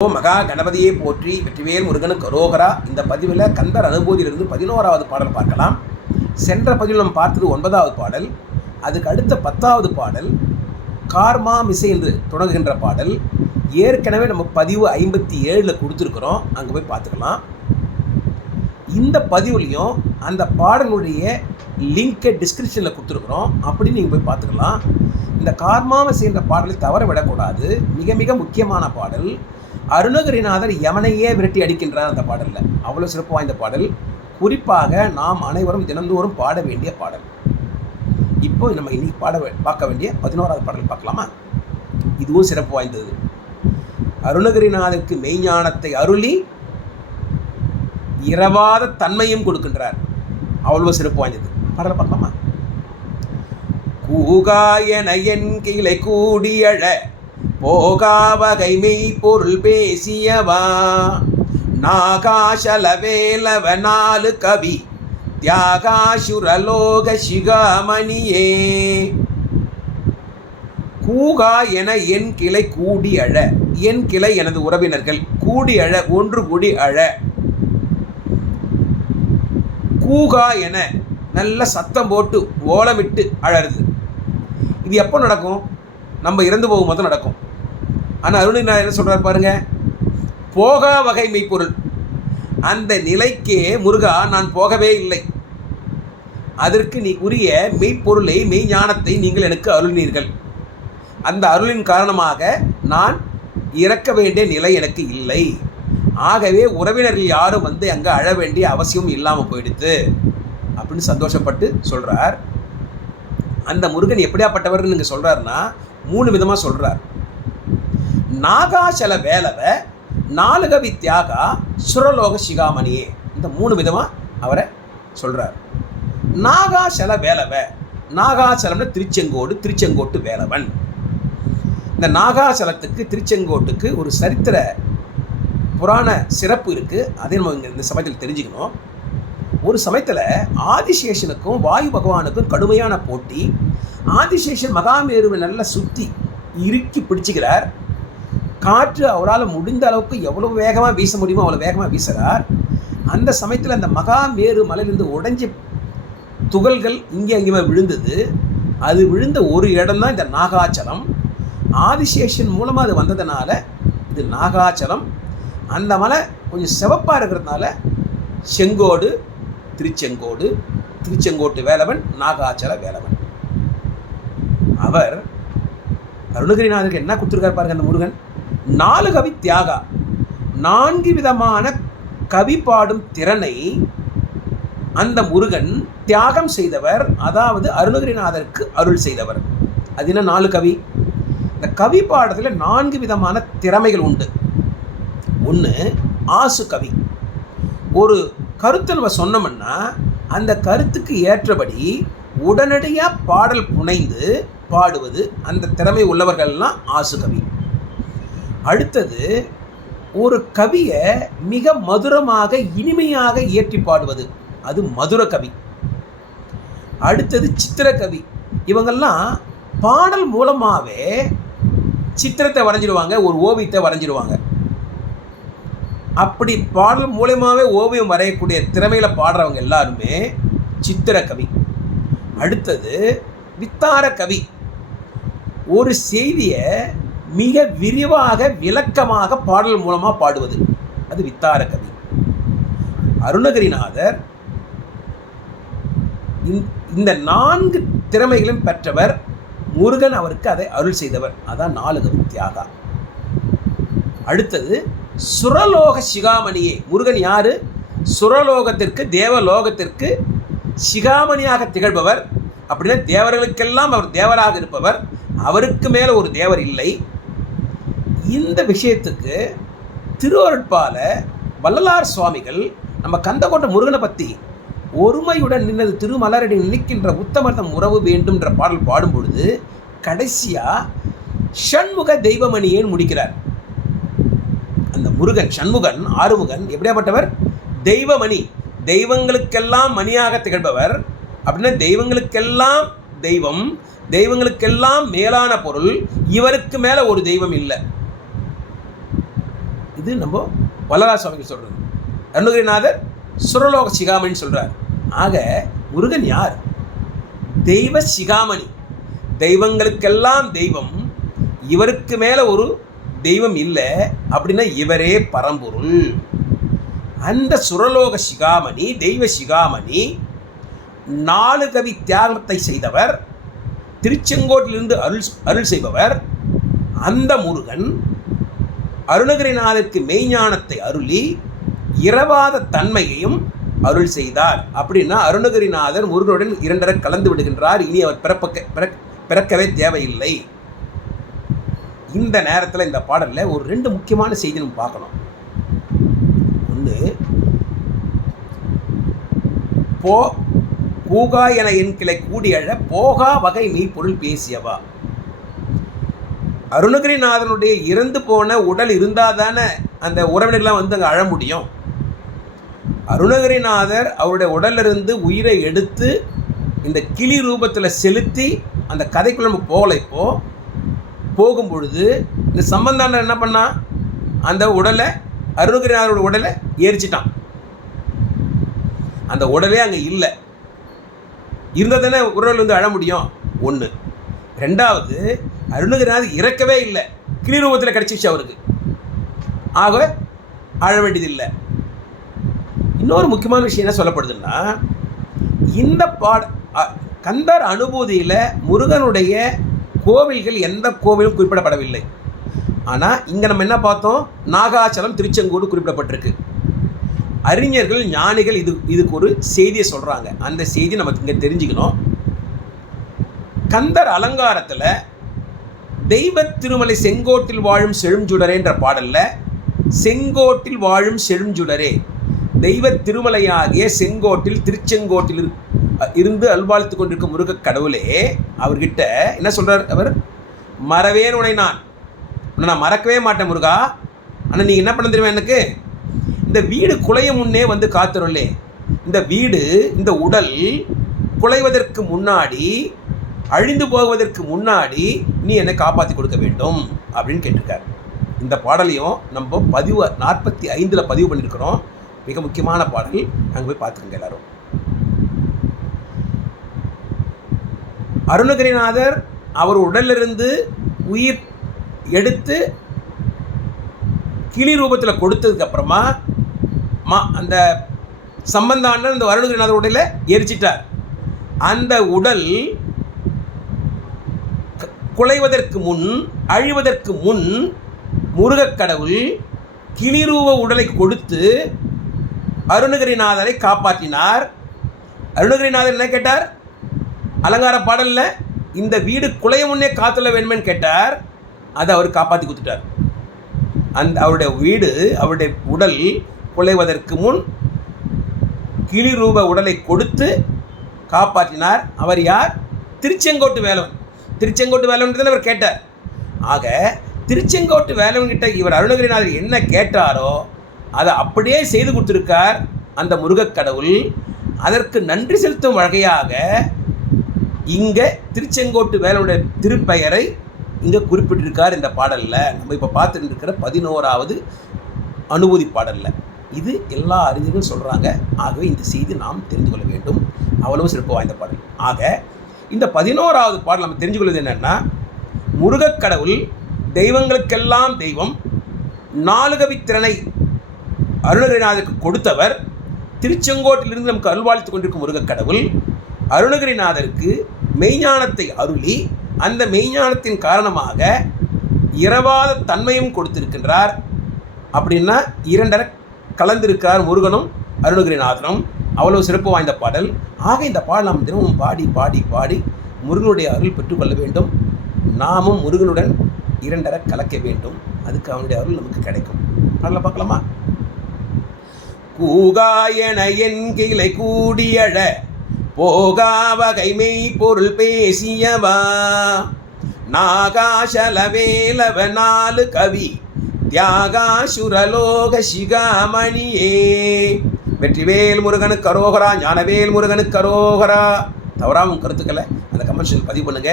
ஓ மகா கணபதியை போற்றி வெற்றிவேல் முருகனுக்கு அரோகரா. இந்த பதிவில் கந்தர் அனுபூதியிலிருந்து 11வது பாடல் பார்க்கலாம். சென்ற பதிவில் நம்ம பார்த்தது 9வது பாடல். அதுக்கு அடுத்த 10வது பாடல் கார்மா மிசை என்று தொடங்குகின்ற பாடல். ஏற்கனவே நம்ம பதிவு 57 கொடுத்துருக்குறோம், அங்கே போய் பார்த்துக்கலாம். இந்த பதிவுலையும் அந்த பாடலுடைய லிங்கை டிஸ்கிரிப்ஷனில் கொடுத்துருக்குறோம், அப்படின்னு நீங்கள் போய் பார்த்துக்கலாம். இந்த கார்மா மிசை என்ற பாடலை தவற விடக்கூடாது. மிக மிக முக்கியமான பாடல். அருணகிரிநாதர் யமனையே விரட்டி அடிக்கின்றார் அந்த பாடலில். அவ்வளோ சிறப்பு வாய்ந்த பாடல். குறிப்பாக நாம் அனைவரும் தினந்தோறும் பாட வேண்டிய பாடல். இப்போ நம்ம இன்னைக்கு பார்க்க வேண்டிய 11வது பாடல் பார்க்கலாமா? இதுவும் சிறப்பு வாய்ந்தது. அருணகிரிநாதருக்கு மெய்ஞானத்தை அருளி இரவாத தன்மையும் கொடுக்கின்றார். அவ்வளோ சிறப்பு வாய்ந்தது. பாடலை பார்க்கலாமா? கூகாயன என் கிளை கூடியழ போகா வகை மெய் பொருள் பேசியவா நாகாசல வேலவ நாலு கவி தியாகாசுரலோக சிகாமணியே. கூகா என என் கிளை கூடி அழ. என் கிளை எனது உறவினர்கள் கூடி அழ, ஒன்று கூடி அழ. கூகா என நல்ல சத்தம் போட்டு ஓலமிட்டு அழறது. இது எப்போ நடக்கும்? நம்ம இறந்து போகும்போது நடக்கும். ஆனால் அருணகிரிநாதர் என்ன சொல்கிறார் பாருங்க, போகா வகை மெய்ப்பொருள். அந்த நிலைக்கே முருகா நான் போகவே இல்லை. அதற்கு நீ உரிய மெய்ப்பொருளை மெய்ஞானத்தை நீங்கள் எனக்கு அருளினீர்கள். அந்த அருளின் காரணமாக நான் இறக்க வேண்டிய நிலை எனக்கு இல்லை. ஆகவே உறவினர்கள் யாரும் வந்து அங்கே அழ வேண்டிய அவசியம் இல்லாமல் போயிடுது அப்படின்னு சந்தோஷப்பட்டு சொல்கிறார். அந்த முருகன் எப்படியாப்பட்டவர்னு நீங்கள் சொல்கிறாருன்னா 3 விதமாக சொல்கிறார். நாகாசல வேலவ நாலுகவி தியாகா சுரலோக சிகாமணியே. இந்த 3 விதமாக அவரை சொல்கிறார். நாகாசல வேலவ, நாகாசலம்னு திருச்செங்கோடு, திருச்செங்கோட்டு வேலவன். இந்த நாகாசலத்துக்கு திருச்செங்கோட்டுக்கு ஒரு சரித்திர புராண சிறப்பு இருக்குது. அதை நம்ம இந்த சமயத்தில் தெரிஞ்சுக்கணும். ஒரு சமயத்தில் ஆதிசேஷனுக்கும் வாயு பகவானுக்கும் கடுமையான போட்டி. ஆதிசேஷன் மகாமேருவை நல்லா சுற்றி இறுக்கி பிடிச்சிக்கிறார். காற்று அவரால் முடிந்த அளவுக்கு எவ்வளோ வேகமாக வீச முடியுமோ அவ்வளோ வேகமாக வீசுகிறார். அந்த சமயத்தில் அந்த மகாமேரு மலையிலிருந்து உடைஞ்ச துகள்கள் இங்கே அங்கேயுமே விழுந்தது. அது விழுந்த ஒரு இடம்தான் இந்த நாகாச்சலம். ஆதிசேஷன் மூலமாக அது வந்ததுனால இது நாகாச்சலம். அந்த மலை கொஞ்சம் சிவப்பாக இருக்கிறதுனால செங்கோடு, திருச்செங்கோடு, திருச்செங்கோட்டு வேலவன், நாகாச்சல வேலவன். அவர் அருணகிரிநாதருக்கு என்ன கொடுத்துருக்காரு பாருங்க அந்த முருகன். 4 கவி தியாகா, 4 விதமான கவி பாடும் திறனை அந்த முருகன் தியாகம் செய்தவர். அதாவது அருணகிரிநாதருக்கு அருள் செய்தவர். அது என்ன 4 கவி? இந்த கவி பாடத்தில் 4 விதமான திறமைகள் உண்டு. ஒன்று ஆசு கவி. ஒரு கருத்தை நம்ம சொன்னோம்னா அந்த கருத்துக்கு ஏற்றபடி உடனடியாக பாடல் புனைந்து பாடுவது, அந்த திறமை உள்ளவர்கள்லாம் ஆசு கவி. அடுத்தது ஒரு கவியை மிக மதுரமாக இனிமையாக இயற்றி பாடுவது, அது மதுர கவி. அடுத்தது சித்திரக்கவி. இவங்கெல்லாம் பாடல் மூலமாகவே சித்திரத்தை வரைஞ்சிடுவாங்க, ஒரு ஓவியத்தை வரைஞ்சிடுவாங்க. அப்படி பாடல் மூலமாகவே ஓவியம் வரையக்கூடிய திறமையில் பாடுறவங்க எல்லாருமே சித்திரக்கவி. அடுத்தது வித்தார கவி. ஒரு செய்தியை மிக விரிவாக விளக்கமாக பாடல் மூலமாக பாடுவது, அது வித்தார கவி. அருணகிரிநாதர் இந்த 4 திறமைகளும் பெற்றவர். முருகன் அவருக்கு அதை அருள் செய்தவர். அதான் 4 கவி தியாகா. அடுத்தது சுரலோக சிகாமணியே. முருகன் யாரு? சுரலோகத்திற்கு, தேவலோகத்திற்கு சிகாமணியாக திகழ்பவர். அப்படின்னா தேவர்களுக்கெல்லாம் அவர் தேவராக இருப்பவர். அவருக்கு மேலே ஒரு தேவர் இல்லை. இந்த விஷயத்துக்கு திருவருட்பால வள்ளலார் சுவாமிகள் நம்ம கந்தக்கோட்டை முருகனை பற்றி ஒருமையுடன் நின்னது திருமலரடி நிற்கின்ற உத்தமர்தம் உறவு வேண்டும்ன்ற பாடல் பாடும் பொழுது கடைசியாக ஷண்முக தெய்வமணியேன்னு முடிக்கிறார். அந்த முருகன் ஷண்முகன், ஆறுமுகன் எப்படியாப்பட்டவர்? தெய்வமணி, தெய்வங்களுக்கெல்லாம் மணியாக திகழ்பவர். அப்படின்னா தெய்வங்களுக்கெல்லாம் தெய்வம், தெய்வங்களுக்கெல்லாம் மேலான பொருள். இவருக்கு மேலே ஒரு தெய்வம் இல்லை. இது நம்ம வள்ளலார் சுவாமிகள் சொல்கிறது. அருணகிரிநாதர் சுரலோக சிகாமணின்னு சொல்கிறார். ஆக முருகன் யார்? தெய்வ சிகாமணி, தெய்வங்களுக்கெல்லாம் தெய்வம். இவருக்கு மேலே ஒரு தெய்வம் இல்லை அப்படின்னா இவரே பரம்பொருள். அந்த சுரலோக சிகாமணி, தெய்வ சிகாமணி, 4 கவி தியாகத்தை செய்தவர், திருச்செங்கோட்டிலிருந்து அருள் செய்பவர். அந்த முருகன் அருணகிரிநாதருக்கு மெய்ஞானத்தை அருளி இரவாத தன்மையையும் அருள் செய்தார். அப்படின்னா அருணகிரிநாதர் முருகனுடன் 2 கலந்து விடுகின்றார். இனி அவர் பிறக்கவே தேவையில்லை. இந்த நேரத்தில் இந்த பாடலில் ஒரு 2 முக்கியமான செய்தி நம்ம பார்க்கணும். ஒன்று, கூகா என என் கிளை கூடியழ போகா வகை நீ பொருள் பேசியவா. அருணகிரிநாதனுடைய இறந்து போன உடல் இருந்தால் தானே அந்த உறவினர்கள்லாம் வந்து அங்கே அழ முடியும். அருணகிரிநாதர் அவருடைய உடலிருந்து உயிரை எடுத்து இந்த கிளி ரூபத்தில் செலுத்தி அந்த கதைக்குள்ள நம்ம போகலை. இப்போது போகும் பொழுது இந்த சம்பந்தாண்டர் என்ன பண்ணா, அந்த உடலை, அருணகிரிநாதரோட உடலை எரிச்சிட்டான். அந்த உடலே அங்கே இல்லை. இருந்தால் தானே உடல் வந்து அழ முடியும். ஒன்று. 2வது, அருணகிரிநாதர் இறக்கவே இல்லை, கிளி ரூபத்தில் கிடச்சிச்சு அவருக்கு. ஆக அழ வேண்டியதில்லை. இன்னொரு முக்கியமான விஷயம் என்ன சொல்லப்படுதுன்னா, இந்த கந்தர் அனுபூதியில் முருகனுடைய கோவில்கள் எந்த கோவிலும் குறிப்பிடப்படவில்லை. ஆனால் இங்கே நம்ம என்ன பார்த்தோம், நாகாச்சலம், திருச்செங்கோடு குறிப்பிடப்பட்டிருக்கு. அறிஞர்கள், ஞானிகள் இதுக்கு ஒரு செய்தியை சொல்கிறாங்க. அந்த செய்தி நமக்கு இங்கே தெரிஞ்சுக்கணும். கந்தர் அலங்காரத்தில் தெய்வ திருமலை செங்கோட்டில் வாழும் செழுஞ்சுடரேன்ற பாடலில் செங்கோட்டில் வாழும் செழுஞ்சுடரே, தெய்வ திருமலையாகிய செங்கோட்டில் திருச்செங்கோட்டில் இருந்து அல்வாழ்த்து கொண்டிருக்கும் முருக கடவுளே, அவர்கிட்ட என்ன சொல்கிறார் அவர்? மறவேன் உன்னை நான் மறக்கவே மாட்டேன் முருகா. ஆனால் நீங்கள் என்ன பண்ண தெரியுமா, எனக்கு இந்த வீடு குலைய முன்னே வந்து காத்துருளே. இந்த வீடு, இந்த உடல் குலைவதற்கு முன்னாடி, அழிந்து போவதற்கு முன்னாடி நீ என்னை காப்பாற்றி கொடுக்க வேண்டும் அப்படின்னு கேட்டிருக்கார். இந்த பாடலையும் நம்ம 45 பதிவு பண்ணியிருக்கிறோம். மிக முக்கியமான பாடல். அங்கே போய் பார்த்துக்கங்க எல்லாரும். அருணகிரிநாதர் அவர் உடலிருந்து உயிர் எடுத்து கிளி ரூபத்தில் கொடுத்ததுக்கு அப்புறமா அந்த சம்பந்தாண்டர் அந்த அருணகிரிநாதர் உடலை எரிச்சிட்டார். அந்த உடல் குலைவதற்கு முன், அழிவதற்கு முன் முருகக் கடவுள் கிளிரூப உடலை கொடுத்து அருணகிரிநாதரை காப்பாற்றினார். அருணகிரிநாதர் என்ன கேட்டார்? அலங்கார பாடலில் இந்த வீடு குலைய முன்னே காத்துள்ள வேணுமென்னு கேட்டார். அதை அவர் காப்பாற்றி கொடுத்துட்டார். அவருடைய வீடு, அவருடைய உடல் குலைவதற்கு முன் கிளிரூப உடலை கொடுத்து காப்பாற்றினார். அவர் யார்? திருச்செங்கோட்டு வேலவன். திருச்செங்கோட்டு வேலவன் அவர் கேட்டார். ஆக திருச்செங்கோட்டு வேலவன் கிட்ட இவர் அருணகிரிநாதர் என்ன கேட்டாரோ அதை அப்படியே செய்து கொடுத்துருக்கார் அந்த முருகக் கடவுள். அதற்கு நன்றி செலுத்தும் வகையாக இங்கே திருச்செங்கோட்டு வேலனுடைய திருப்பெயரை இங்கே குறிப்பிட்டிருக்கார் இந்த பாடலில். நம்ம இப்போ பார்த்துட்டு இருக்கிற 11வது அனுபூதி பாடலில். இது எல்லா அறிஞர்களும் சொல்கிறாங்க. ஆகவே இந்த செய்தி நாம் தெரிந்து கொள்ள வேண்டும். அவ்வளவு சிறப்பு வாய்ந்த பாடல். ஆக இந்த 11வது பாடல் நம்ம தெரிஞ்சு கொள்வது என்னென்னா, முருகக் கடவுள் தெய்வங்களுக்கெல்லாம் தெய்வம், 4 கவித்திறனை அருணகிரிநாதருக்கு கொடுத்தவர், திருச்செங்கோட்டிலிருந்து நமக்கு அருள்வாழ்த்து கொண்டிருக்கும் முருகக் கடவுள் அருணகிரிநாதருக்கு மெய்ஞானத்தை அருளி அந்த மெய்ஞானத்தின் காரணமாக இரவாத தன்மையும் கொடுத்திருக்கின்றார். அப்படின்னா 2 கலந்திருக்கிறார் முருகனும் அருணகிரிநாதனும். அவ்வளவு சிறப்பு வாய்ந்த பாடல். ஆக இந்த பாடல் நாம் தினமும் பாடி பாடி பாடி முருகனுடைய அருள் பெற்றுக்கொள்ள வேண்டும். நாமும் முருகனுடன் 2 கலக்க வேண்டும். அதுக்கு அவனுடைய அருள் நமக்கு கிடைக்கும். பாடல பார்க்கலாமா? கூகாயன என் கிளை கூடியழ போகா வகை மெய் பொருள் பேசியவா, நாகாசல வேலவ 4 கவி தியாகாசுரலோக சிகாமணியே. வெற்றிவேல் முருகனுக்கு அரோகரா, ஞானவேல் முருகனுக்கு அரோகரா. தவறாம கருத்துக்களை அந்த கமெண்ட்ஸில் பதிவு பண்ணுங்க.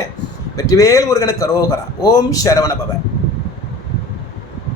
வெற்றிவேல் முருகனுக்கு அரோகரா. ஓம் சரவண பவ.